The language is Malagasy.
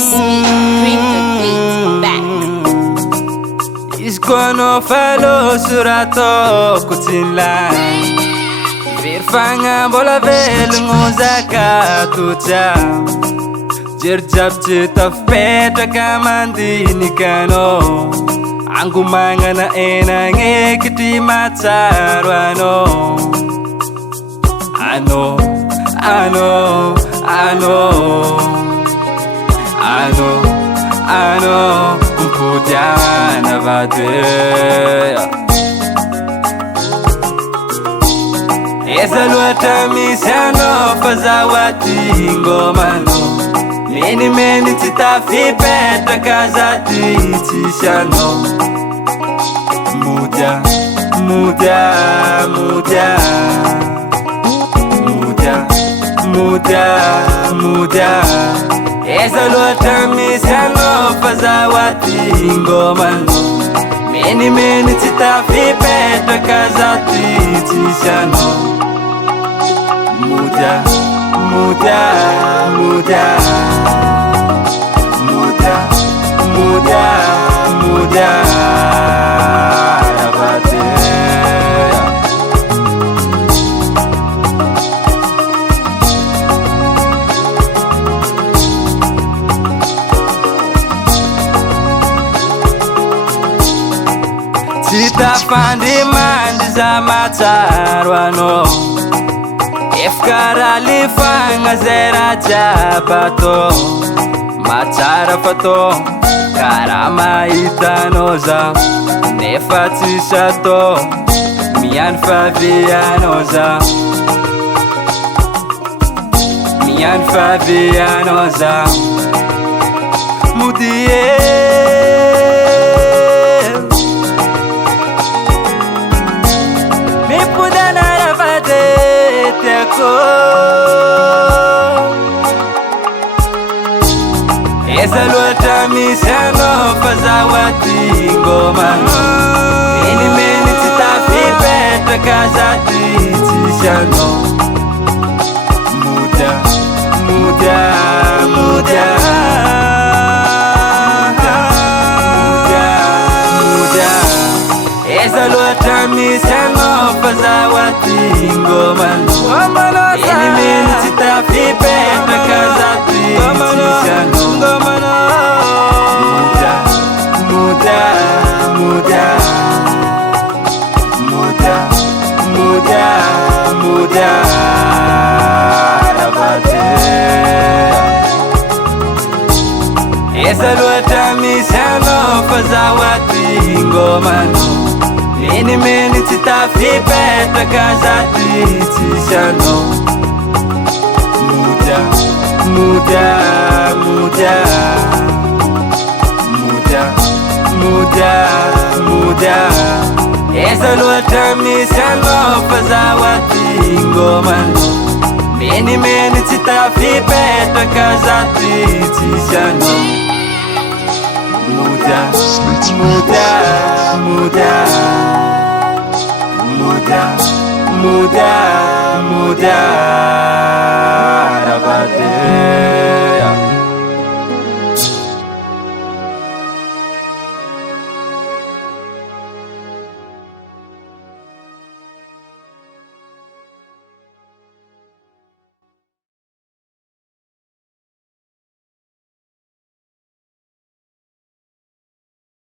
Bring the beat back. Iskono falo surato kutinla Virfanga bola velungu zakatuja Jirjabji tafeta kamandini kano Angu mangana ena ngekiti matarwano Ano Mputiana vadeya Esa luata misiano fazawati ngomano Meni titafi peta kazati tishano Mudia Esa luata misiano fazawati ngomano Meni titafi peta kazati tishano Mudia Sitafandi mandi za matarwano Efkara lifanga zera jabato Matara fato Karama itanoza Nefatisha to Mian Fabianoza Mudie Esa luata misiano fazawati ngomano Meni titafi peta kazati tishano Mudia Esa luata misiano fazawati ngomano Meni titafi peta kazati tishano Esa luata misiano fazawati ngomano Meni titafi peta kazati tishano Esa luata misiano fazawati ngomano Meni titafi peta kazati tishano Mudia